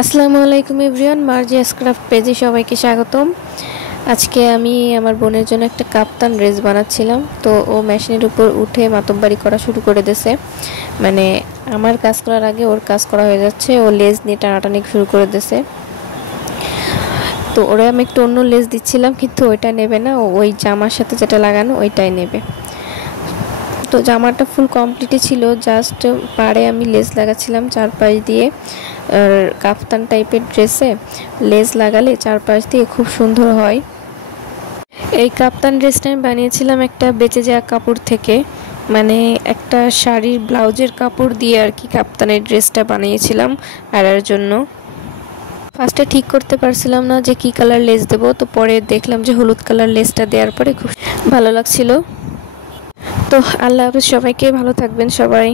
আসসালামু আলাইকুম everyone, মার্জিয়াস craft পেজে সবাইকে স্বাগতম। আজকে আমি আমার বোনের জন্য একটা কাপ্তান ড্রেস বানাচ্ছিলাম। তো ও মেশিনের উপর উঠে মাতব্বারি করা শুরু করে দিয়েছে। মানে আমার কাজ করার আগে ওর কাজ করা হয়ে যাচ্ছে। ও লেজ নিয়ে টানাটানি শুরু করে দিয়েছে। তো ওরা আমি একটু অন্য লেজ দিচ্ছিলাম, কিন্তু ওইটা নেবে না, ওই জামার সাথে যেটা লাগানো ওইটাই নেবে। তো জামাটা ফুল কমপ্লিটই ছিল, জাস্ট পাড়ে আমি লেস লাগাচ্ছিলাম চারপাশ দিয়ে। আর কাফতান টাইপের ড্রেসে লেস লাগালে চারপাশ দিয়ে খুব সুন্দর হয়। এই কাপ্তান ড্রেসটা আমি বানিয়েছিলাম একটা বেঁচে যাওয়া কাপড় থেকে, মানে একটা শাড়ির ব্লাউজের কাপড় দিয়ে আর কি কাপ্তানের ড্রেসটা বানিয়েছিলাম আরার জন্য। ফার্স্টে ঠিক করতে পারছিলাম না যে কি কালার লেস দেবো, তো পরে দেখলাম যে হলুদ কালার লেসটা দেওয়ার পরে খুব ভালো লাগছিল। তো আল্লাহ হাফেজ সবাইকে, ভালো থাকবেন সবাই।